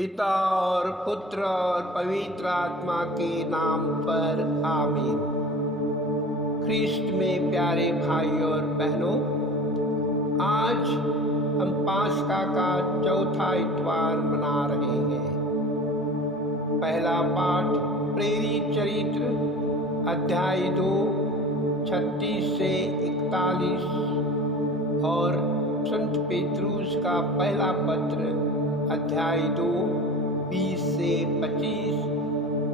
पिता और पुत्र और पवित्र आत्मा के नाम पर आमीन। ख्रीष्ट में प्यारे भाई और बहनों, आज हम पास्का का चौथा इतवार मना रहे हैं। पहला पाठ प्रेरित चरित्र अध्याय 2 36 से 41 और संत पेत्रुस का पहला पत्र अध्याय 2 20 से 25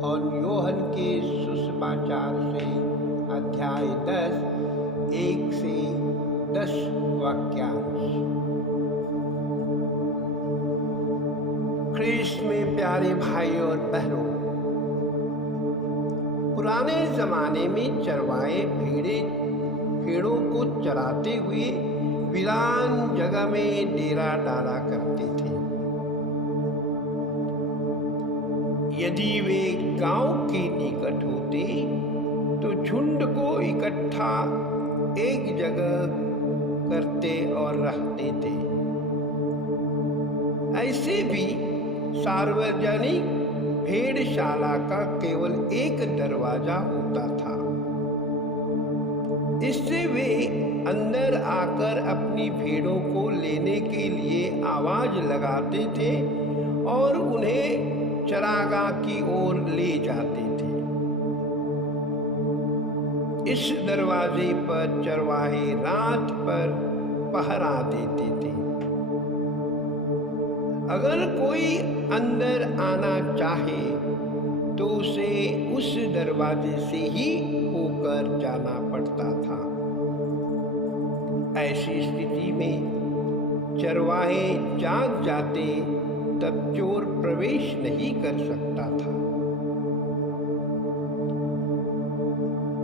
और योहन के सुसमाचार से अध्याय 10 1 से 10 वाक्यांश। ख्रीष्ट में प्यारे भाई और बहनों, पुराने जमाने में चरवाहे भेड़ों को चराते हुए वीरान जगह में डेरा डाला करते थे। यदि वे गांव के निकट होते तो झुंड को इकट्ठा एक जगह करते और रखते थे। ऐसे भी सार्वजनिक भेड़शाला का केवल एक दरवाजा होता था। इससे वे अंदर आकर अपनी भेड़ों को लेने के लिए आवाज लगाते थे और उन्हें चरागाह की ओर ले जाते थे। इस दरवाजे पर चरवाहे रात पर पहरा देते थे। अगर कोई अंदर आना चाहे तो उसे उस दरवाजे से ही होकर जाना पड़ता था। ऐसी स्थिति में चरवाहे जाग जाते तब चोर प्रवेश नहीं कर सकता था।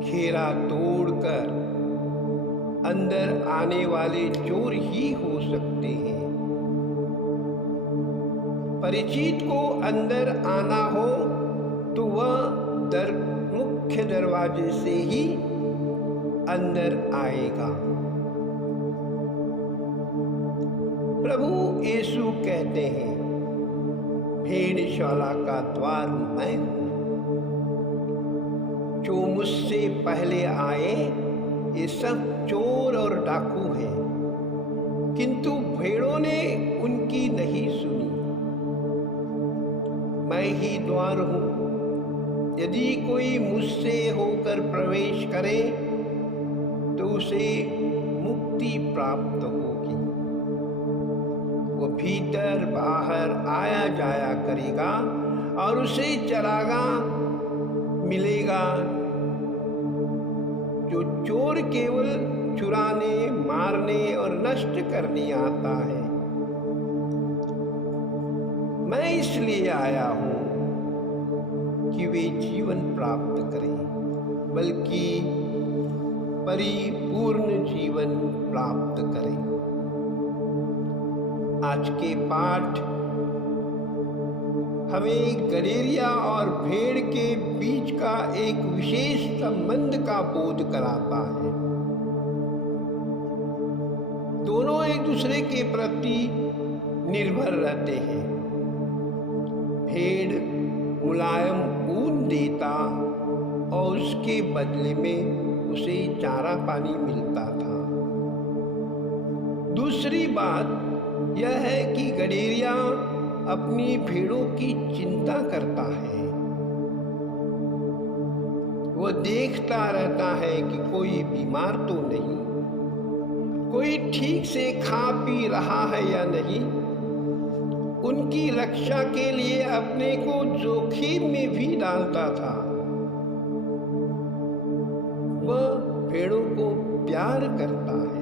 घेरा तोड़कर अंदर आने वाले चोर ही हो सकते हैं। परिचित को अंदर आना हो तो वह मुख्य दरवाजे से ही अंदर आएगा। प्रभु यीशु कहते हैं, भेड़शाला का द्वार मैं हूं। जो मुझसे पहले आए ये सब चोर और डाकू हैं, किंतु भेड़ों ने उनकी नहीं सुनी। मैं ही द्वार हूं। यदि कोई मुझसे होकर प्रवेश करे तो उसे मुक्ति प्राप्त होगी। वो भीतर बाहर आया जाया करेगा और उसे चरागाह मिलेगा। जो चोर केवल चुराने, मारने और नष्ट करने आता है, मैं इसलिए आया हूं कि वे जीवन प्राप्त करें, बल्कि परिपूर्ण जीवन प्राप्त करें। आज के पाठ हमें गडेरिया और भेड़ के बीच का एक विशेष संबंध का बोध कराता है। दोनों एक दूसरे के प्रति निर्भर रहते हैं। भेड़ मुलायम ऊन देता और उसके बदले में उसे चारा पानी मिलता था। दूसरी बात यह है कि गडेरिया अपनी भेड़ों की चिंता करता है। वह देखता रहता है कि कोई बीमार तो नहीं, कोई ठीक से खा पी रहा है या नहीं। उनकी रक्षा के लिए अपने को जोखिम में भी डालता था। वह भेड़ों को प्यार करता है।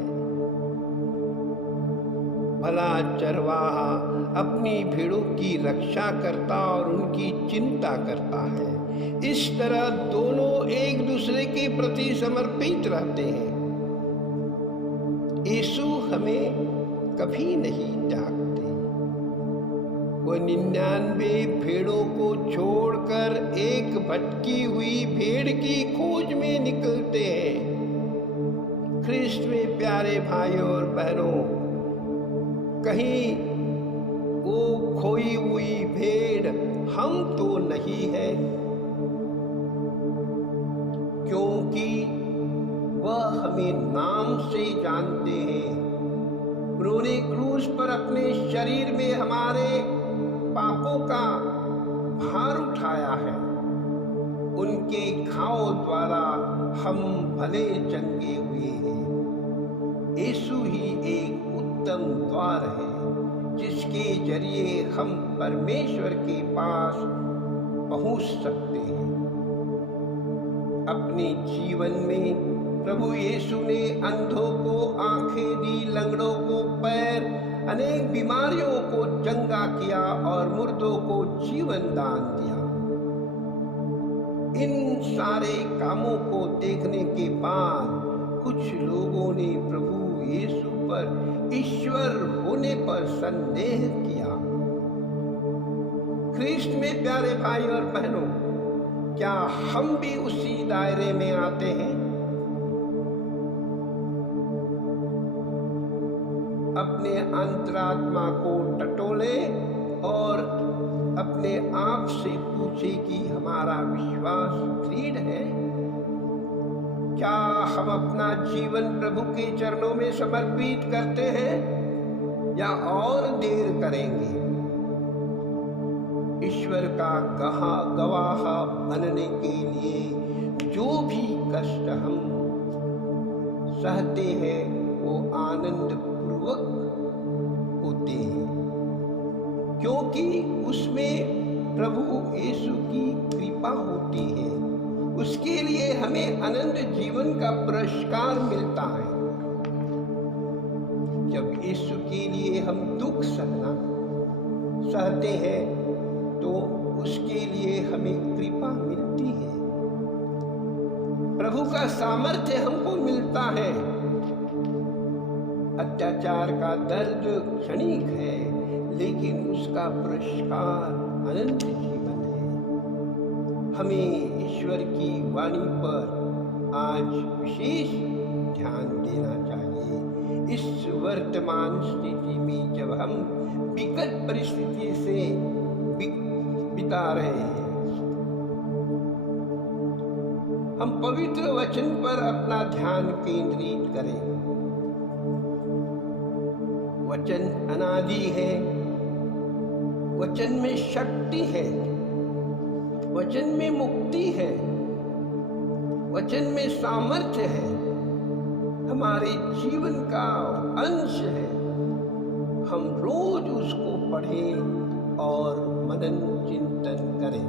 भला चरवाहा अपनी भेड़ों की रक्षा करता और उनकी चिंता करता है। इस तरह दोनों एक दूसरे के प्रति समर्पित रहते हैं। यीशु हमें कभी नहीं त्यागते। वो 99 भेड़ों को छोड़कर एक भटकी हुई भेड़ की खोज में निकलते हैं। ख्रीष्ट में प्यारे भाइयों और बहनों, कहीं वो खोई हुई कोई भेड़ हम तो नहीं है, क्योंकि वह हमें नाम से जानते हैं। उन्होंने क्रूस पर अपने शरीर में हमारे पापों का भार उठाया है। उनके घावों द्वारा हम भले चंगे हुए हैं। यीशु ही एक उत्तम द्वार है जिसके जरिए हम परमेश्वर के पास पहुंच सकते हैं। अपने जीवन में प्रभु यीशु ने अंधों को आंखें दी, लंगड़ों को पैर, अनेक बीमारियों को चंगा किया और मुर्दों को जीवन दान दिया। इन सारे कामों को देखने के बाद कुछ लोगों ने प्रभु यीशु पर ईश्वर होने पर संदेह किया। ख्रीष्ट में प्यारे भाई और बहनों, क्या हम भी उसी दायरे में आते हैं? अपने अंतरात्मा को टटोले और अपने आप से पूछे कि हमारा विश्वास दृढ़ है? क्या हम अपना जीवन प्रभु के चरणों में समर्पित करते हैं या और देर करेंगे? ईश्वर का गवाह बनने के लिए जो भी कष्ट हम सहते हैं वो आनंद पूर्वक होते हैं, क्योंकि उसमें प्रभु यीशु की कृपा होती है। उसके लिए हमें अनंत जीवन का पुरस्कार मिलता है। जब यीशु के लिए हम दुख सहते हैं तो उसके लिए हमें कृपा मिलती है। प्रभु का सामर्थ्य हमको मिलता है। अत्याचार का दर्द क्षणिक है, लेकिन उसका पुरस्कार अनंत जीवन है। हमें ईश्वर की वाणी पर आज विशेष ध्यान देना चाहिए। इस वर्तमान स्थिति में जब हम विकट परिस्थिति से बिता रहे हैं, हम पवित्र वचन पर अपना ध्यान केंद्रित करें। वचन अनादि है, वचन में शक्ति है, वचन में मुक्ति है, वचन में सामर्थ्य है, हमारे जीवन का अंश है। हम रोज उसको पढ़ें और मनन चिंतन करें।